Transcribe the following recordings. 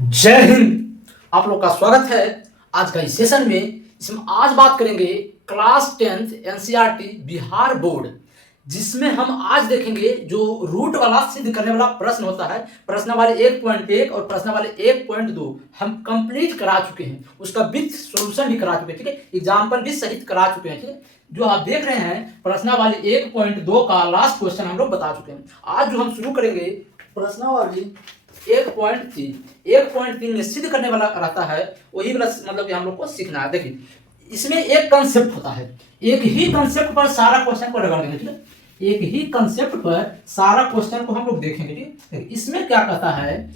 जय हिंद। आप लोग का स्वागत है आज का इस सेशन में। इसमें आज बात करेंगे class 10th NCERT Bihar board, जिसमें हम आज देखेंगे जो रूट वाला सिद्ध करने वाला प्रश्न होता है। प्रश्न वाले 1.1 और प्रश्न वाले 1.2 हम कंप्लीट करा चुके हैं, उसका विथ सॉल्यूशन भी करा चुके हैं, ठीक है, एग्जाम्पल भी सहित करा चुके हैं, ठीक है। जो आप देख रहे हैं प्रश्न वाले 1.2 का लास्ट क्वेश्चन हम लोग बता चुके हैं। आज जो हम शुरू करेंगे प्रश्न वाली 1.3 में सिद्ध करने वाला रहता है, वही वाला मतलब कि हम लोग को सीखना है। देखिए इसमें एक कंसेप्ट होता है, एक ही कंसेप्ट पर सारा क्वेश्चन को रगड़ देंगे, ठीक है। एक ही कंसेप्ट पर सारा क्वेश्चन को हम लोग देखेंगे, ठीक है। इसमें क्या कहता है,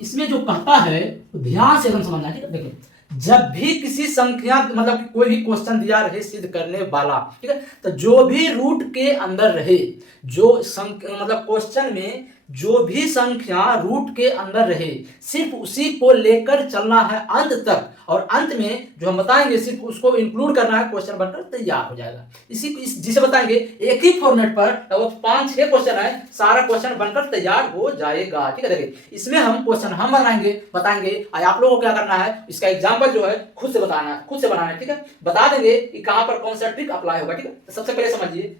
इसमें जो कहता है तो ध्यान से एकदम समझना, ठीक है। देखिए जब भी किसी संख्या मतलब कि कोई भी क्वेश्चन दिया रहे सिद्ध करने वाला, ठीक है, तो जो भी रूट के अंदर रहे, जो मतलब क्वेश्चन में जो भी संख्या रूट के अंदर रहे, सिर्फ उसी को लेकर चलना है अंत तक, और अंत में जो हम बताएंगे सिर्फ उसको इंक्लूड करना है, क्वेश्चन बनकर तैयार हो जाएगा। जिसे बताएंगे एक ही फॉर्मेट पर, तो वो 5-6 क्वेश्चन है, सारा क्वेश्चन बनकर तैयार हो जाएगा, ठीक है। देखिए इसमें हम क्वेश्चन हम बताएंगे और आप लोगों को क्या करना है, इसका एग्जाम्पल जो है खुद से बताना है, खुद से बनाना है, ठीक है। बता देंगे कि कहां पर कौन सा ट्रिक अप्लाई होगा, ठीक है। तो सबसे पहले समझिए,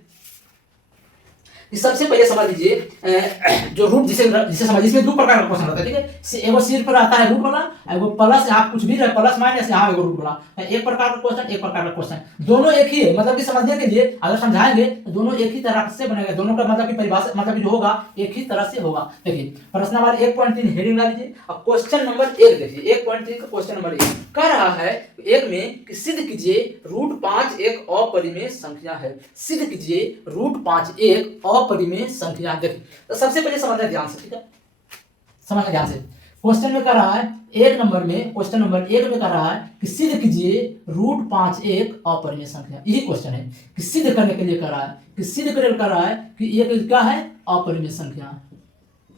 सबसे पहले समझ लीजिए जो रूट जिसे समझिए, इसमें दो प्रकार का क्वेश्चन रहता है, ठीक है। एगो सिर्फ रहता है रूट वाला, एगो प्लस, आप कुछ भी रहे प्लस माइनस, यहाँ एगो रूट वाला। एक प्रकार का क्वेश्चन, एक प्रकार का क्वेश्चन, दोनों एक ही है। मतलब कि समझने के लिए अगर समझाएंगे तो दोनों एक ही तरह से बनेगा, दोनों का मतलब कि परिभाषा मतलब जो होगा एक ही तरह से होगा। देखिए प्रश्न नंबर 1.3 हेडिंग डाल लीजिए और क्वेश्चन नंबर 1 देखिए। 1.3 का क्वेश्चन नंबर 1 कह रहा है एक में कि सिद्ध कीजिए रूट 5 एक अपरिमेय संख्या है। सिद्ध कीजिए रूट 5 एक अपरिमेय संख्या। देखिए तो सबसे पहले समझना ध्यान से, ठीक है, समझना ध्यान से। क्वेश्चन में कह रहा है क्वेश्चन नंबर 1 में कह रहा है कि सिद्ध कीजिए रूट 5 एक अपरिमेय संख्या। यही क्वेश्चन है कि सिद्ध करने के लिए कह रहा है कि सिद्ध करने के लिए कह रहा है कि ये क्या है, अपरिमेय संख्या।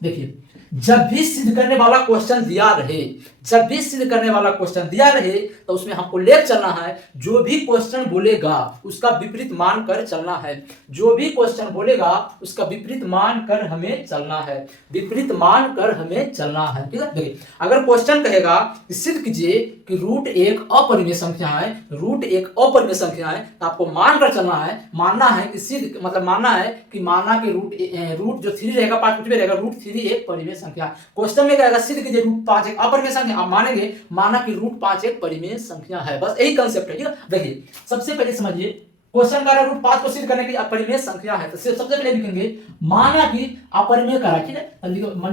देखिए जब भी सिद्ध करने वाला क्वेश्चन दिया रहे, जब भी सिद्ध करने वाला क्वेश्चन दिया रहे, तो उसमें हमको ले चलना है, जो भी क्वेश्चन बोलेगा उसका विपरीत मान कर चलना है। जो भी क्वेश्चन बोलेगा उसका विपरीत मान कर हमें चलना है, विपरीत मान कर हमें चलना है, ठीक है। देखिए अगर क्वेश्चन कहेगा कि सिद्ध कीजिए कि रूट एक अपरिमेय संख्या है, रूट एक अपरिमेय संख्या है, तो आपको मान कर चलना है। मानना है कि सिद्ध मतलब मानना है कि माना कि रूट जो 3 रहेगा, पार्ट कुछ भी रहेगा, रूट 3 एक परिमेय संख्या। क्वेश्चन में कहेगा सिद्ध कीजिए रूट 5 एक अपरिमेय संख्या, आप मानेंगे माना कि रूट 5 एक परिमेय संख्या है। बस यही कंसेप्ट है, ठीक है। देखिए सबसे पहले समझिए, क्वेश्चन का रूट 5 को सिद्ध करने की अपरिमेय संख्या है, तो सबसे पहले लिखेंगे माना कि अपरिमेय करा, ठीक है।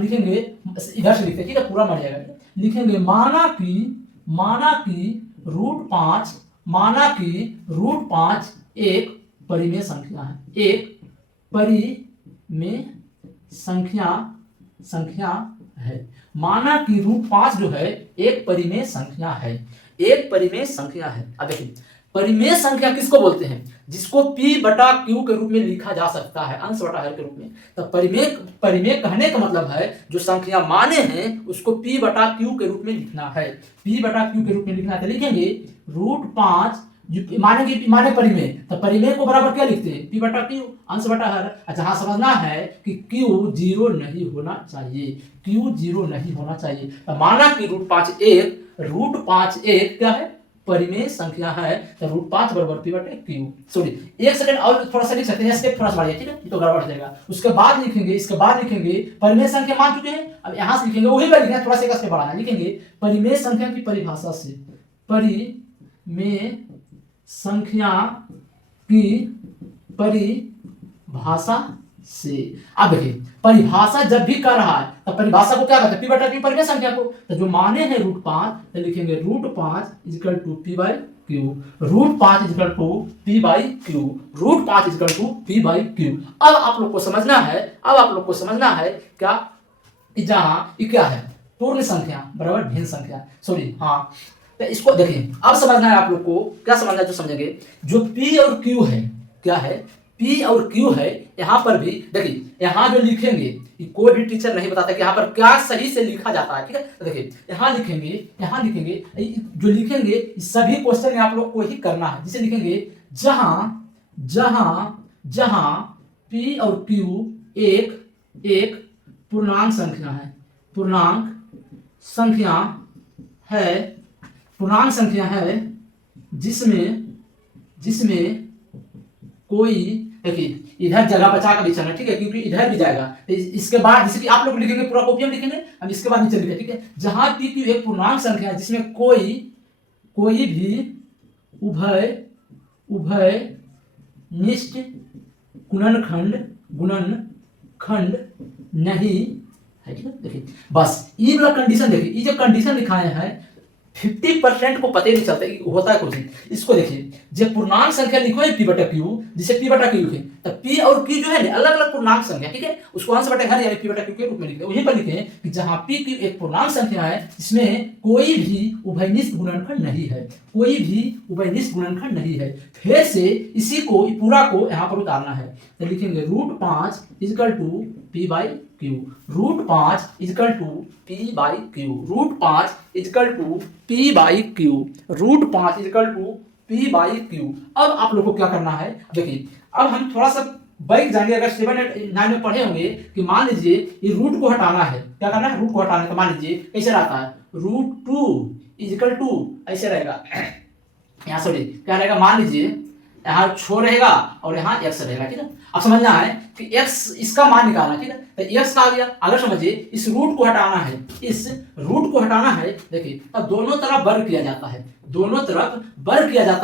लिखेंगे इधर से लिखते, ठीक है, पूरा मर जाएगा। लिखेंगे माना कि रूट 5 एक परिमेय संख्या है, एक परिमेय संख्या है। माना कि रूट 5 जो है एक परिमेय संख्या है, एक परिमेय संख्या है। अब देखिए परिमेय संख्या किसको बोलते हैं, जिसको P बटा Q के रूप में लिखा जा सकता है, अंश बटा हर के रूप में। तो परिमेय कहने का मतलब है जो संख्या माने हैं उसको P बटा Q के रूप में लिखना है, P बटा Q के रूप में लिखना है। तो लिखेंगे रूट 5 माने परिमेय, तो परिमेय को बराबर क्या लिखते हैं, P बटा Q, अंश बटा हर। अच्छा हाँ, समझना है कि Q 0 नहीं होना चाहिए, Q 0 नहीं होना चाहिए। तो माना कि रूट 5 एक क्या है, परिमेय संख्या है, तो रूट 5 बराबर P बटे Q। सॉरी एक सेकंड और थोड़ा सा लिख सकते हैं, स्टेप थोड़ा सा बढ़िया, ठीक है, तो गड़बड़ हो जाएगा। उसके बाद लिखेंगे परिमेय संख्या मान चुके हैं, अब यहां से लिखेंगे वही लिखना है, थोड़ा सा एक स्टेप बढ़ाना। लिखेंगे परिमेय संख्या की परिभाषा से, परिमेय संख्या की परिभाषा से। अब देखिए परिभाषा जब भी कर रहा है तो परिभाषा को क्या कहते हैं, P बटा Q, परिमेय संख्या को। तो जो माने हैं रूट 5, तो लिखेंगे root 5 equal to P by Q, root 5 equal to P by Q, root 5 equal to P by Q। अब आप लोग को समझना है क्या, कि जहां ये क्या है, पूर्ण संख्या बराबर भिन्न संख्या, सॉरी हाँ। तो इसको देखिए अब समझना है आप लोग को, क्या समझना है तो समझेंगे। जो P और Q है, क्या है, P और Q है, यहां पर भी देखिए यहां जो लिखेंगे कोई भी टीचर नहीं बताता कि यहां पर क्या सही से लिखा जाता है, ठीक है। तो देखिए यहां लिखेंगे जो लिखेंगे सभी क्वेश्चन में आप लोग को ही करना है। जिसे लिखेंगे जहां P और Q एक पूर्णांक संख्या है, पूर्णांक संख्या है जिसमें कोई, देखिए इधर जगह बचा कर लिखना, ठीक है, क्योंकि इधर भी जाएगा तो इसके बाद जैसे कि आप लोग लिखेंगे पूरा कॉपी हम लिखेंगे, हम इसके बाद नीचे लिखेंगे, ठीक है। जहां पी क्यू एक पूर्णांक संख्या है जिसमें कोई भी उभयनिष्ठ गुणनखंड नहीं है, ठीक है। देखिए बस ये वाला कंडीशन, देखिए ये जो कंडीशन लिखाए हैं 50% को पता ही नहीं चलता कि होता है कुछ नहीं। इसको देखिए, जब पूर्णांक संख्या लिखो है पी बटा क्यू, जिसे पी बटा क्यू लिखे, तो पी और क्यू जो है ना अलग अलग पूर्णांक संख्या, ठीक है, उसको अंश बटे हर यानी पी बटा क्यू के रूप में लिखे। वहीं पर लिखे कि जहां पी क्यू एक पूर्णांक संख्या है जिसमें कोई भी उभयनिष्ठ गुणनखंड नहीं है, फिर से इसी को पूरा को यहाँ पर उतारना है, तो लिखेंगे √5 equal to P by Q, √5 equal to P by Q, √5 equal to P by Q, √5 equal to P by Q. अब आप लोग को क्या करना है, देखिए अब हम थोड़ा सा बैक जाएंगे, अगर 7, 8, 9 में पढ़े होंगे कि मान लीजिए ये रूट को हटाना है, क्या करना है, रूट को हटाने का, मान लीजिए कैसे रहता है, √2 इक्वल टू ऐसे रहेगा, यहाँ सॉरी क्या रहेगा, मान लीजिए यहाँ छोर रहेगा और यहाँ x रहेगा, ठीक है। अब समझना है कि x इसका मान निकालना, ठीक है, तो x का आ गया। अगर समझिए इस रूट को हटाना है, देखिए अब दोनों तरफ वर्ग किया जाता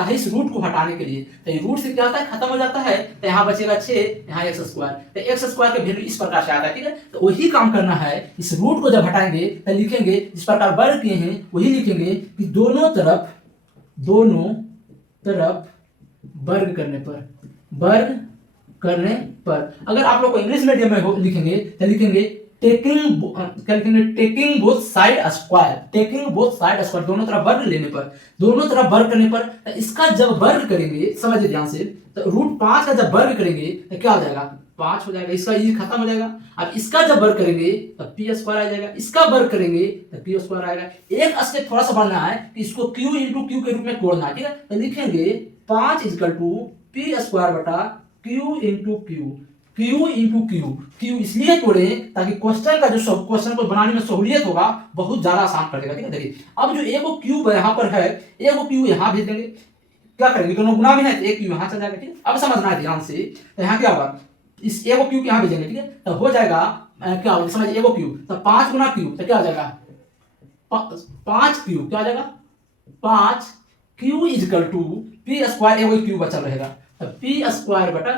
है, इस रूट को हटाने के लिए, तो रूट से क्या होता है, खत्म हो जाता है, तो यहाँ बचेगा 6, यहाँ x स्क्वायर, तो x स्क्वायर के वैल्यू इस प्रकार से आता है, ठीक है। तो वही काम करना है, इस रूट को जब हटाएंगे तो लिखेंगे जिस प्रकार वर्ग किए हैं वही लिखेंगे कि दोनों तरफ वर्ग करने पर अगर आप लोग को इंग्लिश मीडियम में लिखेंगे तो लिखेंगे टेकिंग बोथ साइड स्क्वायर, दोनों तरफ वर्ग करने पर तो इसका जब वर्ग करेंगे, समझिए ध्यान से, तो √5 का जब वर्ग करेंगे तो क्या हो जाएगा, 5 हो जाएगा, इसका ये खत्म हो जाएगा। अब इसका जब वर्ग करेंगे तो पी स्क्वायर आ जाएगा, इसका वर्ग करेंगे तो पी स्क्वायर आएगा। एक स्टेप थोड़ा सा बढ़ना है कि इसको क्यू इंटू क्यू के रूप में तोड़ना है, ठीक है, तो लिखेंगे 5 इक्वल टू पी स्क्वायर बटा क्यू इंटू क्यू इसलिए तोड़े ताकि क्वेश्चन को बनाने में सहूलियत होगा, बहुत ज्यादा आसान पड़ेगा, ठीक है। देखिए अब जो एगो क्यूब यहाँ पर है, एगो क्यू यहाँ भेज देंगे, क्या करेंगे, दोनों गुना में है तो एक क्यू यहाँ चल जाएगा, ठीक है। अब समझना है ध्यान से, तो यहाँ क्या होगा, इस एगो क्यू यहाँ भेजेंगे, ठीक है, तो हो जाएगा क्या होगा, समझिए एगो क्यू तो 5 गुना क्यू तो क्या हो जाएगा, 5 क्यू क्या हो जाएगा, 5 Q equal to P square, एगो क्यू बचा रहेगा, तो पी स्क्वायर बटा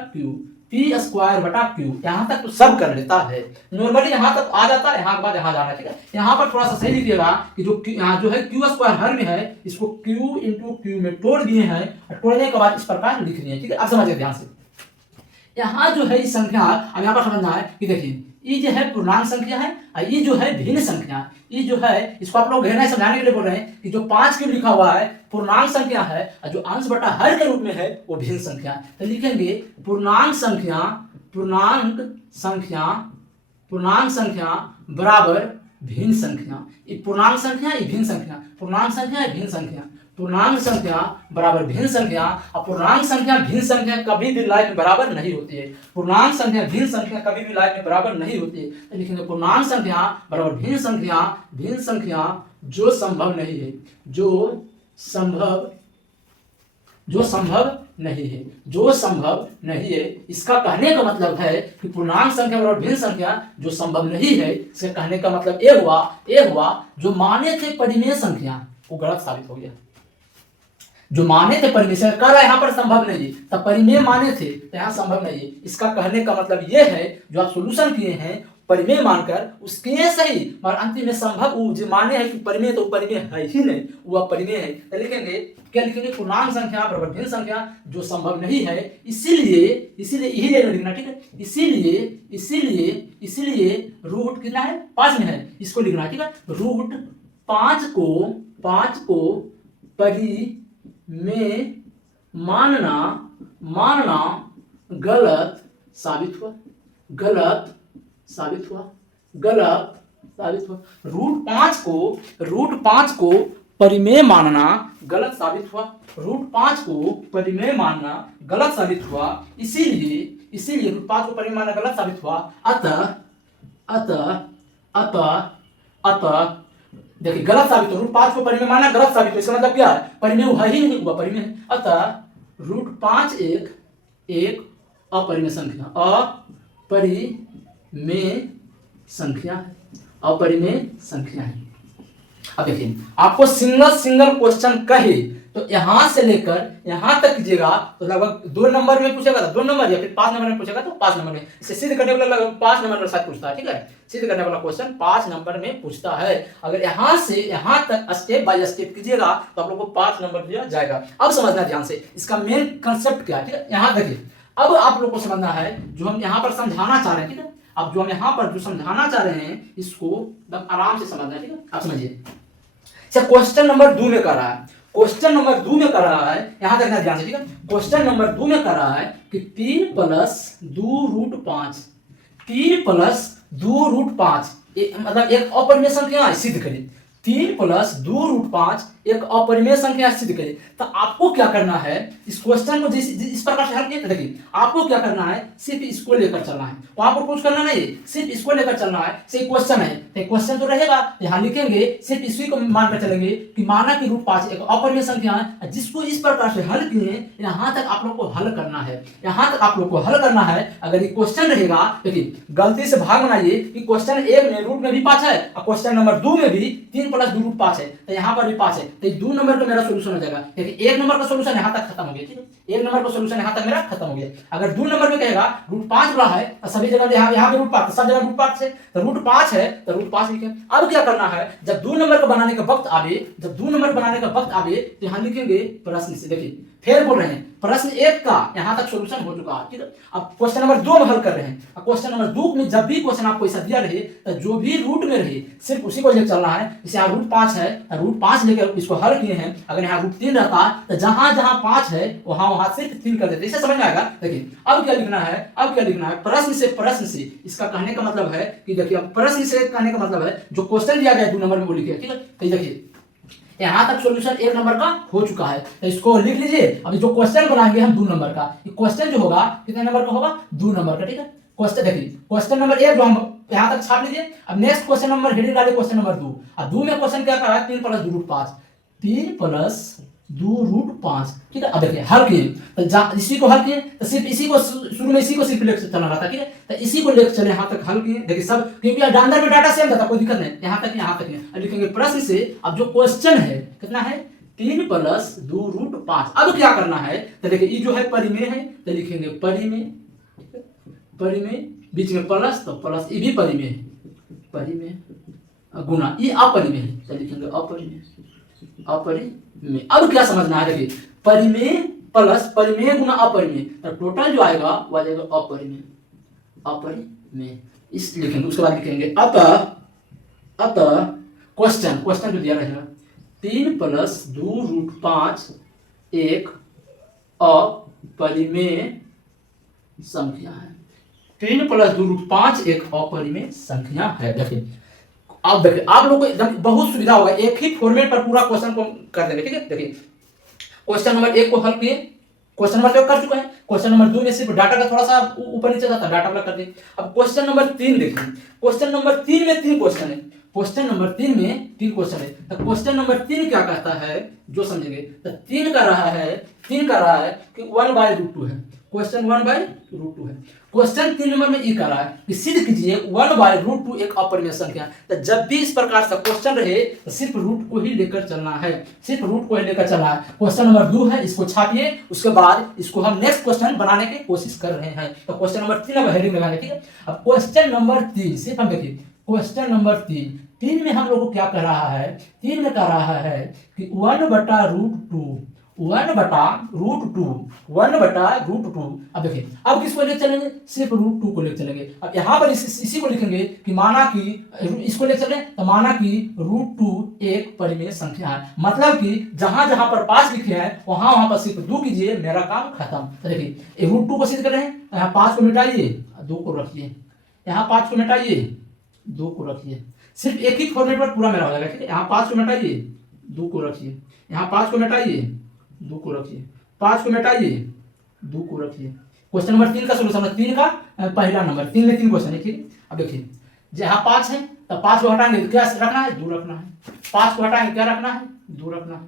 क्यू। यहाँ तक तो सब कर लेता है नॉर्मली, यहाँ तक आ जाता है, यहाँ के बाद यहाँ जाना है, ठीक है। यहाँ पर थोड़ा सा सही लिखिएगा कि जो यहाँ जो है क्यू स्क्वायर हर में है, इसको क्यू इंटू क्यू में तोड़ दिए हैं, तोड़ने के बाद इस प्रकार लिख दिए, ठीक है। अब समझिए ध्यान से, यहाँ जो है इस संख्या, अब यहाँ पर समझना है कि देखिए ये जो है पूर्णांक संख्या है और ये जो है भिन्न संख्या, ये जो है इसको आप लोग गहराई समझाने के लिए बोल रहे हैं कि जो 5 क्यों लिखा हुआ है पूर्णांक संख्या है और जो अंश बटा हर के रूप में है वो भिन्न संख्या। तो लिखेंगे पूर्णांक संख्या बराबर भिन्न संख्या, ये पूर्णांक संख्या, ये भिन्न संख्या, पूर्णांक संख्या, भिन्न संख्या, पूर्णांक संख्या बराबर भिन्न संख्या। और पूर्णांक संख्या भिन्न संख्या कभी भी लाइफ में बराबर नहीं होती है, पूर्णांक संख्या भिन्न संख्या कभी भी लाइफ में बराबर नहीं होती है। तो लिखेंगे पूर्णांक संख्या बराबर भिन्न संख्या जो संभव नहीं है, इसका कहने का मतलब है कि पूर्णांक संख्या बराबर भिन्न संख्या जो संभव नहीं है, इसके कहने का मतलब ये हुआ जो माने थे परिमेय संख्या वो गलत साबित हो गया। जो माने थे परिमेय से कह रहा यहाँ पर संभव नहीं है, तब परिमेय माने थे तो यहाँ संभव नहीं है। इसका कहने का मतलब ये है जो आप सॉल्यूशन किए हैं परिमेय मानकर उसके सही, और अंतिम में संभव वो जो माने है कि परिमेय तो परिमेय है ही नहीं, वो परिमेय है। तो लिखेंगे क्या, लिखेंगे पूर्णांक संख्या बराबर भिन्न संख्या जो संभव नहीं है, इसीलिए यही लिखना, ठीक है। इसीलिए रूट कितना है, 5 में है, इसको लिखना, ठीक है। √5 को परिमेय मानना गलत साबित हुआ। √5 को परिमेय मानना गलत साबित हुआ। √5 को परिमेय मानना गलत साबित हुआ, इसीलिए √5 को परिमेय मानना गलत साबित हुआ। अतः अतः देखिए गलत साबित हो, √5 को परिमेय माना गलत साबित हो, इसका मतलब क्या है, परिमेय है ही नहीं हुआ, परिमेय है। अतः √5 एक अपरिमेय संख्या, अपरिमेय संख्या है, अपरिमेय संख्या है। अब देखिए आपको सिंगल क्वेश्चन कहे तो यहां से लेकर यहां तक कीजिएगा तो लगभग 2 नंबर में पूछेगा तो 2 नंबर या फिर 5 नंबर में पूछेगा तो 5 नंबर में, इसे सिद्ध करने वाला लगभग 5 नंबर में शायद पूछता है, ठीक है, सिद्ध करने वाला क्वेश्चन 5 नंबर में पूछता है। अगर यहां से यहां तक स्टेप बाय स्टेप कीजिएगा तो आप लोग को 5 नंबर दिया जाएगा। अब समझना ध्यान से इसका मेन कंसेप्ट क्या है, ठीक है। यहां देखिए अब आप लोग को समझना है जो हम यहां पर समझाना चाह रहे हैं, ठीक है। अब जो हम यहां पर जो समझाना चाह रहे हैं इसको एकदम आराम से समझना है, ठीक है। आप समझिए क्वेश्चन नंबर 2 में कर रहा है, क्वेश्चन नंबर 2 में कर रहा है, यहां देखना ध्यान से, ठीक है। क्वेश्चन नंबर 2 में कर रहा है कि 3 + 2√5, 3 + 2√5 मतलब एक अपरिमेय संख्या है, सिद्ध करें। 3 + 2√5 एक अपरिमेय संख्या सिद्ध करें। तो आपको क्या करना है, इस क्वेश्चन को इस प्रकार से हल किया, देखिए आपको क्या करना है, सिर्फ इसको लेकर चलना है, वहां पर कुछ करना नहीं, सिर्फ इसको लेकर चलना है। से क्वेश्चन है तो क्वेश्चन तो रहेगा, यहां लिखेंगे, सिर्फ इसी को मानकर चलेंगे कि माना कि √5 एक अपरिमेय संख्या है, जिसको इस प्रकार से हल किए यहां तक आप लोग को हल करना है, यहां तक आप लोग को हल करना है। अगर ये क्वेश्चन रहेगा, देखिए गलती से भाग बनाइए कि क्वेश्चन 1 में रूट में भी 5 है और क्वेश्चन नंबर 2 में भी 3 + 2√5 है, तो यहां पर भी 5 है, तो 2 नंबर का मेरा सॉल्यूशन हो जाएगा। देखिए 1 नंबर का सॉल्यूशन यहां तक खत्म हो गया, ठीक है, 1 नंबर का सॉल्यूशन यहां तक मेरा खत्म हो गया। अगर 2 नंबर में कहेगा √5 रहा है तो सभी जगह यहां पे √5, सब जगह √5 है, तो √5 है तो √5 लिखें। अब क्या करना है, जब 2 नंबर का बनाने का वक्त आवे, जब 2 नंबर बनाने का वक्त आवे तो यहां लिखेंगे प्रश्न से, देखिए फिर बोल रहे हैं प्रश्न 1 का यहां तक सॉल्यूशन हो चुका है, ठीक है। अब क्वेश्चन नंबर 2 में हल कर रहे हैं। अब क्वेश्चन नंबर 2 में जब भी क्वेश्चन आपको ऐसा दिया रहे तो जो भी रूट में रहे सिर्फ उसी को लेकर चलना है। जैसे यहाँ √5 है, √5 लेकर इसको हल किए हैं। अगर यहाँ √3 रहता तो जहां जहां 5 है वहां सिर्फ 3 कर देते, इसे समझ में आएगा। देखिए अब क्या लिखना है, अब क्या लिखना है, प्रश्न से इसका कहने का मतलब है कि देखिए अब प्रश्न से कहने का मतलब है जो क्वेश्चन दिया गया है 2 नंबर में वो लिखिए, ठीक है। तो देखिए यहां तक सॉल्यूशन 1 नंबर का हो चुका है, तो इसको लिख लीजिए। अभी जो क्वेश्चन बनाएंगे हम 2 नंबर का, ये क्वेश्चन जो होगा कितने नंबर का होगा, 2 नंबर का, ठीक है। क्वेश्चन देखिए क्वेश्चन नंबर 1 जो हम यहां तक छाप लीजिए। अब नेक्स्ट क्वेश्चन नंबर हेडिंग डालिए क्वेश्चन नंबर 2। अब 2 में क्वेश्चन क्या कर रहा है, 3 + 2√5, 3 + 2√5, ठीक है। अब देखिए हल किए तो इसी को हल किए तो सिर्फ इसी को शुरू में इसी को सिर्फ लेकर चलना रहता, ठीक है। तो इसी को लेकर चले यहां तक हल किए। देखिए सब क्योंकि अंदर में डाटा सेम था, कोई दिक्कत नहीं, यहां तक नहीं। अब लिखेंगे प्रश्न से। अब जो क्वेश्चन है कितना है, 3 + 2√5। अब क्या करना है, तो देखिए ये जो है परिमेय है तो लिखेंगे परिमेय, परिमेय बीच में प्लस तो प्लस, ये भी परिमेय है, परिमेय गुना ये अपरिमेय है तो लिखेंगे अपरिमेय, अपरिमेय। अब क्या समझना है, देखिए परिमेय प्लस परिमेय गुना अपरिमेय तो टोटल जो आएगा वो आ जाएगा अपरिमेय, अपरिमेय इस लिखेंगे। उसके बाद लिखेंगे अतः क्वेश्चन जो दिया रहेगा 3 + 2√5 एक अपरिमेय संख्या है, 3 + 2√5 एक अपरिमेय संख्या है। देखिए अब देखिए आप लोगों को एकदम बहुत सुविधा होगा, एक ही फॉर्मेट पर पूरा क्वेश्चन को कर देंगे, ठीक है। देखिए क्वेश्चन नंबर 1 को हल किए, क्वेश्चन नंबर 1 कर चुके हैं। क्वेश्चन नंबर 2 में सिर्फ डाटा का थोड़ा सा ऊपर नीचे था, डाटा वाला कर दिए। अब क्वेश्चन नंबर 3 देखिए, क्वेश्चन नंबर 3 में 3 क्वेश्चन है, क्वेश्चन नंबर 3 में 3 क्वेश्चन है। तो क्वेश्चन नंबर 3 क्या कहता है जो समझेंगे, तो 3 कर रहा है कि 1/√2 है, क्वेश्चन 1/√2 है। क्वेश्चन 3 नंबर में ये कह रहा है कि सिद्ध कीजिए 1/√2 एक अपरिमेय संख्या। तो जब भी इस प्रकार का क्वेश्चन रहे तो सिर्फ रूट को ही लेकर चलना है, सिर्फ रूट को ही लेकर चलना है। क्वेश्चन नंबर 2 है, इसको छापिए, उसके बाद इसको हम नेक्स्ट क्वेश्चन बनाने की कोशिश कर रहे हैं। तो क्वेश्चन नंबर 3 अब हेडिंग लगाएंगे, ठीक है। अब क्वेश्चन नंबर 3 सिर्फ हम देखिए, क्वेश्चन नंबर 3 में हम लोग को क्या कर रहा है, 3 में कह रहा है कि 1/√2, 1/√2। अब देखिए अब किसको लेकर चलेंगे, सिर्फ √2 को लेकर चलेंगे। अब यहाँ पर इसी को लिखेंगे कि माना कि इसको लेकर चले तो माना कि √2 एक परिमेय संख्या है, मतलब कि जहां जहां पर 5 लिखे हैं वहां पर सिर्फ 2 कीजिए, मेरा काम खत्म। तो देखिए √2 को सिद्ध कर रहे हैं तो यहाँ 5 को मिटाइए, 2 को रखिए, यहाँ 5 को मिटाइए, 2 को रखिए, सिर्फ एक ही फॉर्मेट पर पूरा मेरा हो जाएगा, ठीक है। यहाँ 5 को मिटाइए, 2 को रखिए, यहाँ 5 को मिटाइए, 2 को रखिए, 5 को मिटाइए, 2 को रखिए। क्वेश्चन नंबर 3 का सॉल्यूशन है, 3 का पहला नंबर, 3 में 3 क्वेश्चन है, ठीक है। अब देखिए जहाँ 5 है तो 5 को हटाएंगे तो क्या रखना है, 2 रखना है। 5 को हटाएंगे क्या रखना है, 2 रखना है।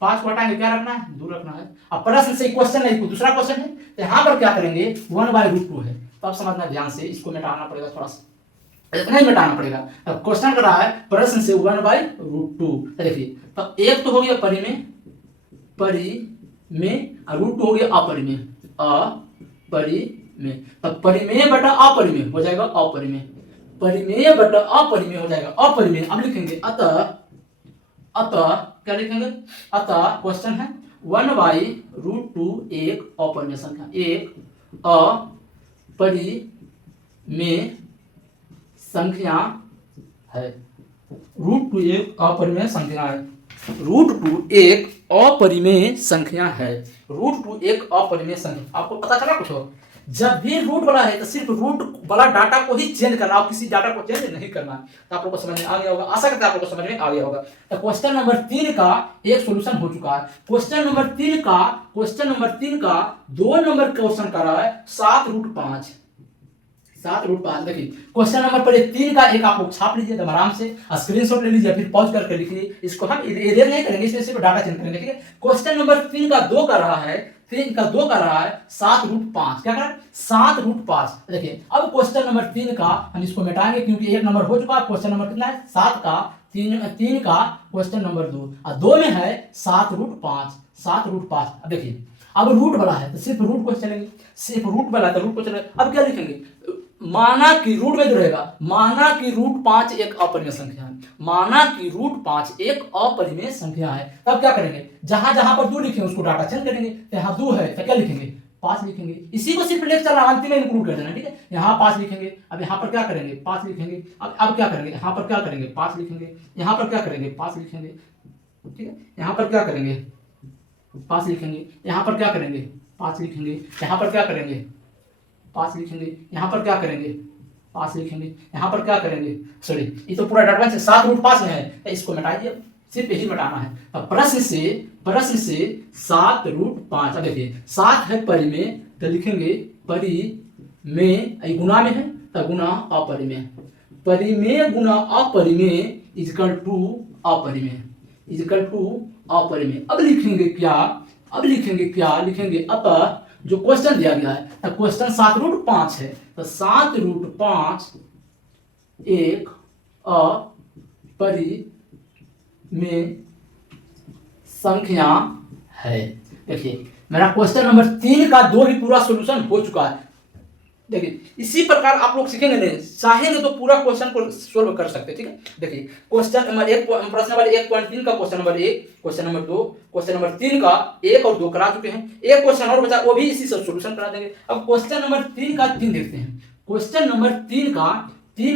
5 को हटाएंगे क्या रखना है, 2 रखना है। अब प्रश्न से क्वेश्चन नहीं, दूसरा क्वेश्चन है, तो यहाँ पर क्या करेंगे 1/√2 है, तो अब समझना ध्यान से, इसको मिटाना पड़ेगा थोड़ा सा, इतना ही मिटाना पड़ेगा। अब क्वेश्चन कर रहा है प्रश्न से 1/√2, देखिए तो एक तो हो गया परिमेय, और √2 हो गया अपरिमेय, तब परिमेय बटा अपरिमेय हो जाएगा अपरिमेय, परिमेय बटा अपरिमेय हो जाएगा अपरिमेय। अब लिखेंगे अतः क्या लिखेंगे, अतः क्वेश्चन है 1/√2 एक अपरिमेय संख्या, एक अपरिमेय संख्या है। √2 एक अपरिमेय संख्या है, √2 एक अपरिमेय संख्या है, √2 एक अपरिमेय संख्या। आपको पता चला कुछ हो, जब भी रूट वाला है तो सिर्फ रूट वाला डाटा को ही चेंज करना, आप किसी डाटा को चेंज नहीं करना। तो आप लोगों को समझ में आ गया होगा, आशा करते हैं आप लोगों को समझ में आ गया होगा। तो क्वेश्चन नंबर 3 का एक सॉल्यूशन हो चुका है। क्वेश्चन नंबर 3 का 2 नंबर क्वेश्चन कर रहा है 7√5, 7√5। देखिए क्वेश्चन नंबर पर 3 का एक आप लोग छाप लीजिए, एकदम आराम से स्क्रीनशॉट ले लीजिए, फिर पॉज करके लिखिए। इसको हम इरेज नहीं करेंगे, इसमें सिर्फ डाटा चेंज करेंगे, ठीक है। क्वेश्चन नंबर 3 का 2 कर रहा है, 3 का 2 कर रहा है 7√5, क्या कर रहा है 7√5। देखिए अब क्वेश्चन नंबर 3 का हम इसको मिटाएंगे, क्योंकि एक नंबर हो चुका है। क्वेश्चन नंबर कितना है 7 का 3 का क्वेश्चन नंबर 2, और 2 में है 7√5, 7√5। अब देखिए अब रूट वाला है तो सिर्फ रूट को चलेंगे, सिर्फ रूट वाला है तो रूट को चलेंगे। अब क्या लिखेंगे, माना कि रूट में जो रहेगा, माना कि √5 एक अपरिमेय संख्या है, माना कि √5 एक अपरिमेय संख्या है। तब क्या करेंगे, जहां जहां पर 2 लिखे उसको डाटा चेंज करेंगे। तो यहाँ 2 है तो क्या लिखेंगे 5 लिखेंगे, इसी को सिर्फ लेकर चलना, अंतिम में इंक्लूड कर देना, ठीक है। यहाँ 5 लिखेंगे, अब यहाँ पर क्या करेंगे 5 लिखेंगे, अब क्या करेंगे यहाँ पर क्या करेंगे 5 लिखेंगे, यहाँ पर क्या करेंगे 5 लिखेंगे, ठीक है। यहाँ पर क्या करेंगे 5 लिखेंगे, यहाँ पर क्या करेंगे 5 लिखेंगे, यहाँ पर क्या करेंगे 5 लिखेंगे, यहाँ पर क्या करेंगे 5 लिखेंगे, यहाँ पर क्या करेंगे, सॉरी ये तो पूरा डाटा 7√5 में है, तो इसको मिटाइए, सिर्फ यही मिटाना है। अब प्रश्न से 7√5। अब देखिए 7 है परिमेय, तो लिखेंगे परिमेय, गुना में है तो गुना अपरिमेय, परिमेय गुना अपरिमेय इक्वल टू अपरिमेय, इक्वल टू अपरिमेय। अब लिखेंगे क्या, लिखेंगे अतः जो क्वेश्चन दिया गया है, तो क्वेश्चन 7√5 है, तो 7√5 एक अपरिमेय संख्या है। देखिए मेरा क्वेश्चन नंबर 3 का 2 ही पूरा सॉल्यूशन हो चुका है। देखिए इसी प्रकार आप लोग सीखेंगे, नहीं चाहेंगे तो पूरा क्वेश्चन को सोल्व कर सकते हैं, ठीक है। देखिए क्वेश्चन नंबर 1, प्रश्न नंबर 1.3 का question number 1, question number 2, question number 3 का 1 और 2 करा चुके हैं। एक क्वेश्चन और बचा, वो भी इसी से सॉल्यूशन करा देंगे। अब क्वेश्चन नंबर 3 का 3 देखते हैं। क्वेश्चन नंबर 3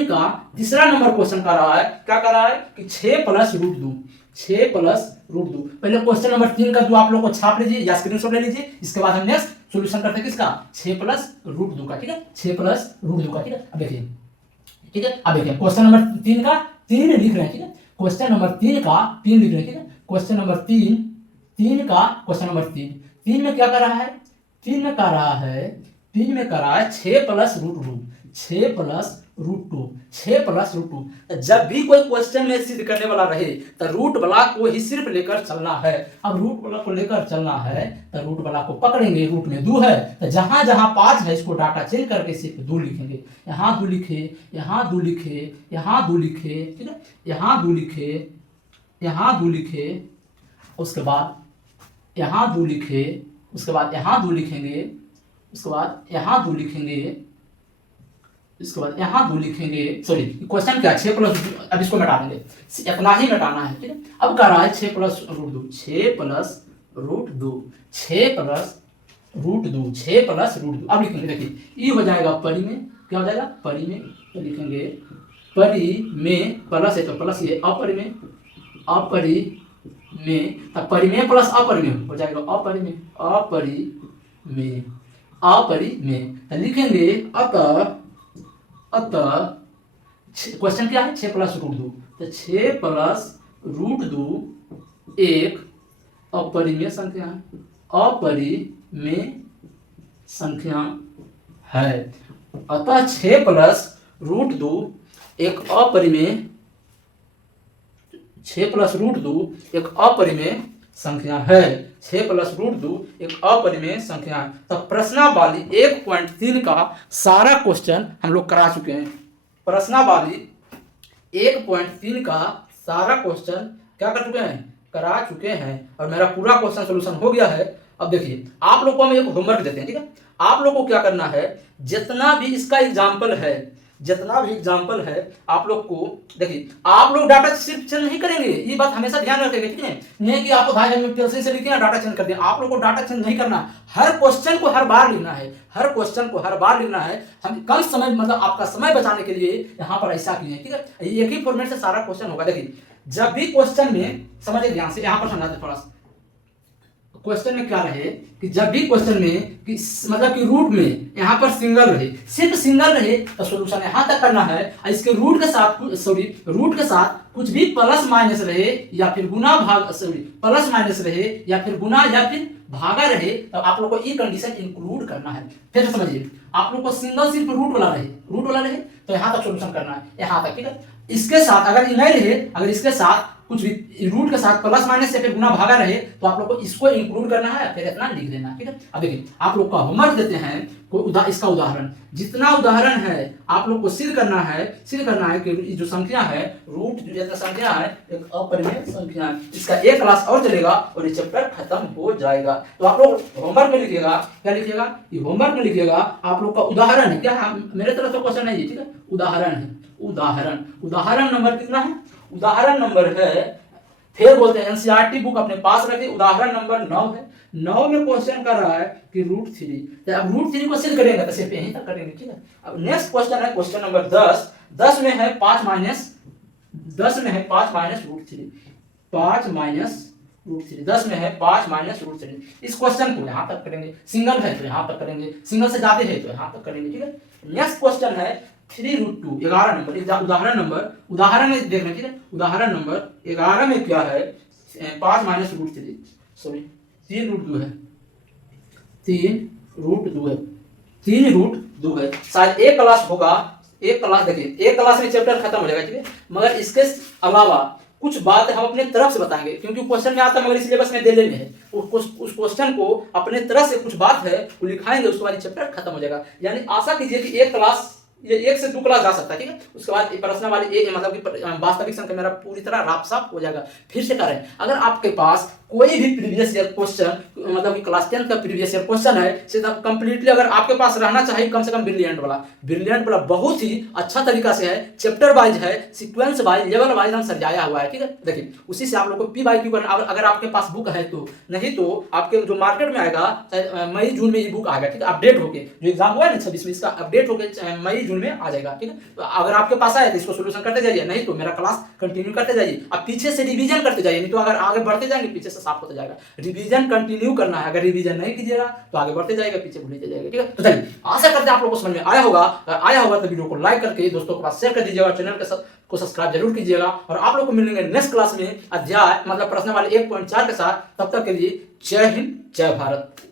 का तीसरा नंबर क्वेश्चन कर रहा है, क्या कर रहा है कि 6 + √2, 6 + √2। पहले क्वेश्चन नंबर 3 का जो आप लोग को छाप लीजिए या स्क्रीनशॉट ले लीजिए, इसके बाद हम नेक्स्ट सॉल्यूशन करते हैं किसका 6 + √2 का, ठीक है, 6 + √2 का, ठीक है। अब देखिए, ठीक है, अब देखिए क्वेश्चन नंबर 3 का 3 लिख रहे हैं, ठीक है। क्वेश्चन नंबर 3 का 3 लिख रहे हैं, ठीक है। क्वेश्चन नंबर 3 का क्वेश्चन नंबर 3 में क्या कर रहा है, 3 में कर रहा है 6 + √2, 6 + √2, 6 + √2। जब भी कोई क्वेश्चन में सिद्ध करने वाला रहे तो रूट वाला को ही सिर्फ लेकर चलना है। अब रूट वाला को लेकर चलना है तो रूट वाला को पकड़ेंगे, रूट में 2 है तो जहां जहां 5 है इसको डाटा चेंज करके सिर्फ 2 लिखेंगे। यहाँ 2 लिखे, यहाँ 2 लिखे, यहाँ 2 लिखे, ठीक है, यहाँ 2 लिखे, यहाँ 2 लिखे, उसके बाद यहाँ 2 लिखे, उसके बाद यहाँ 2 लिखेंगे, उसके बाद यहाँ 2 लिखेंगे, इसके बाद यहाँ 2 लिखेंगे। सॉरी क्वेश्चन क्या 6 +, अब इसको मिटा देंगे, इतना ही मिटाना है, ठीक है। अब कर रहा है 6 + √2, 6 + √2, 6 + √2, 6 + √2। अब लिखेंगे, देखिए ये हो जाएगा परिमेय, क्या हो जाएगा परिमेय, तो लिखेंगे परिमेय प्लस है तो प्लस, ये अपरिमेय, अपरिमेय, तब परिमेय प्लस अपरिमेय हो जाएगा अपरिमेय, अपरिमेय, अपरिमेय। लिखेंगे अतः क्वेश्चन क्या है 6 + √2, तो 6 + √2 एक अपरिमेय संख्या है, अपरिमेय संख्या है। अतः 6 + √2 एक अपरिमेय 6 प्लस रूट 2 एक अपरिमेय संख्या है। 6 प्लस रूट 2 एक अपरिमेय संख्या है। तो प्रश्नावली 1.3 का सारा क्वेश्चन हम लोग करा चुके हैं। प्रश्नावली 1.3 का सारा क्वेश्चन क्या कर चुके हैं, करा चुके हैं, और मेरा पूरा क्वेश्चन सोल्यूशन हो गया है। अब देखिए आप लोग को हम एक होमवर्क देते हैं, ठीक है। आप लोग को क्या करना है, जितना भी इसका एग्जाम्पल है, जितना भी एग्जाम्पल है आप लोग को, देखिए आप लोग डाटा सिर्फ चेंज नहीं करेंगे, ये बात हमेशा ध्यान रखेंगे, ठीक है। नहीं कि आपको भाई हम पेंसिल से लिखे ना डाटा चेंज कर दिया, आप लोग को डाटा चेंज नहीं करना। हर क्वेश्चन को हर बार लिखना है, हर क्वेश्चन को हर बार लिखना है। हम कम समय मतलब आपका समय बचाने के लिए यहाँ पर ऐसा किए, ठीक है। एक ही फॉर्मेट से सारा क्वेश्चन होगा। देखिए जब भी क्वेश्चन में, समझिए ध्यान से, यहाँ पर समझाते थोड़ा सा। क्वेश्चन में क्या रहे कि जब भी क्वेश्चन में कि मतलब कि रूट में यहाँ पर सिंगल रहे, सिर्फ सिंगल रहे, तो सॉल्यूशन यहाँ तक करना है। इसके रूट के साथ, सॉरी रूट के साथ कुछ भी प्लस माइनस रहे या फिर गुना भाग, सॉरी प्लस माइनस रहे या फिर गुना या फिर भागा रहे, तो आप लोग को ये कंडीशन इंक्लूड करना है। फिर समझिए, आप लोग को सिंगल सिर्फ रूट वाला रहे, रूट वाला रहे तो यहाँ तक सॉल्यूशन करना है, यहाँ तक, ठीक है। इसके साथ अगर ये नहीं रहे, अगर इसके साथ कुछ भी रूट के साथ प्लस माइनस या फिर गुना भागा रहे, तो आप लोग को इसको इंक्लूड करना है, फिर इतना लिख देना है, ठीक है। अब देखिए आप लोग का होमवर्क देते हैं कोई इसका उदाहरण, जितना उदाहरण है आप लोग को सिद्ध करना है, कि जो संख्या है, रूट जो संख्या है एक अपरिमेय संख्या है। इसका एक क्लास और चलेगा और ये चैप्टर खत्म हो जाएगा। तो आप लोग होमवर्क में लिखिएगा, क्या लिखिएगा, ये होमवर्क में लिखिएगा आप लोग का उदाहरण है, क्या मेरे तरफ से क्वेश्चन है ये, ठीक है, उदाहरण है। उदाहरण नंबर कितना है, उदाहरण नंबर है, फिर बोलते हैं एनसीईआरटी बुक अपने पास रखिए, उदाहरण नंबर 9 है। 9 में क्वेश्चन कर रहा है कि रूट 3। अब रूट 3 को सिद्ध करेंगे तो सिर्फ यहीं तक करेंगे, ठीक है। अब नेक्स्ट क्वेश्चन है क्वेश्चन नंबर 10। 10 में है 5 माइनस रूट 3, 5 माइनस रूट 3। 10 में है 5 माइनस रूट 3। इस क्वेश्चन को यहाँ तक करेंगे, सिंगल है तो यहाँ तक करेंगे, सिंगल से ज्यादा है तो यहाँ तक करेंगे, ठीक है। नेक्स्ट क्वेश्चन है 3 रूट 2, 11 नंबर, उदाहरण में देखना, ठीक है। उदाहरण नंबर 11 में क्या है, 5 माइनस रूट 3, सॉरी 3 रूट 2 है, 3 रूट 2 है, 3 रूट 2 है। शायद एक क्लास होगा, एक क्लास, देखिए एक क्लास में चैप्टर खत्म हो जाएगा, ठीक है। मगर इसके अलावा कुछ बात हम अपने तरफ से बताएंगे, क्योंकि क्वेश्चन में आता है मगर सिलेबस में दे लेने हैं, उस क्वेश्चन को अपने तरफ से कुछ बात है वो लिखाएंगे, उसके बाद चैप्टर खत्म हो जाएगा। यानी आशा कीजिए कि एक क्लास, ये 1 से 2 क्लास जा सकता है, ठीक है। उसके बाद प्रश्नावली एक मतलब कि वास्तविक संख्या मेरा पूरी तरह राफ साफ हो जाएगा। फिर से करें, अगर आपके पास कोई भी प्रीवियस ईयर क्वेश्चन मतलब कि क्लास 10 का प्रीवियस ईयर क्वेश्चन है, सीधा कंप्लीटली अगर आपके पास रहना चाहिए, कम से कम ब्रिलियंट वाला बहुत ही अच्छा तरीका से है, चैप्टर वाइज है, सीक्वेंस वाइज, लेवल वाइज हम सजाया हुआ है, ठीक है। देखिए उसी से आप लोग को PYQ करना, अगर आपके पास बुक है तो, नहीं तो आपके जो मार्केट में आएगा मई जून में ये बुक आएगा, ठीक है। अपडेट होके जो एग्जाम हुआ है ना 26 में, इसका अपडेट होके मई जून में आ जाएगा, ठीक है। तो अगर आपके पास आए तो इसको सोल्यूशन करते जाइए, नहीं तो मेरा क्लास कंटिन्यू करते जाइए। अब पीछे से रिवीजन करते जाइए, नहीं तो अगर आगे बढ़ते जाएंगे पीछे से साफ होता जाएगा। रिवीजन कंटिन्यू करना है, अगर रिवीजन नहीं कीजिएगा तो आगे बढ़ते जाएगा, पीछे भूलते जाएगा, ठीक है। तो चलिए आशा करते हैं आप लोगों को समझ में आया होगा। तो वीडियो को लाइक करके दोस्तों के पास शेयर कर दीजिएगा, चैनल के को सब्सक्राइब जरूर कीजिएगा, और आप लोग को मिलेंगे नेक्स्ट क्लास में अध्याय मतलब प्रश्नावली 1.4 के साथ। तब तक के लिए जय हिंद, जय भारत।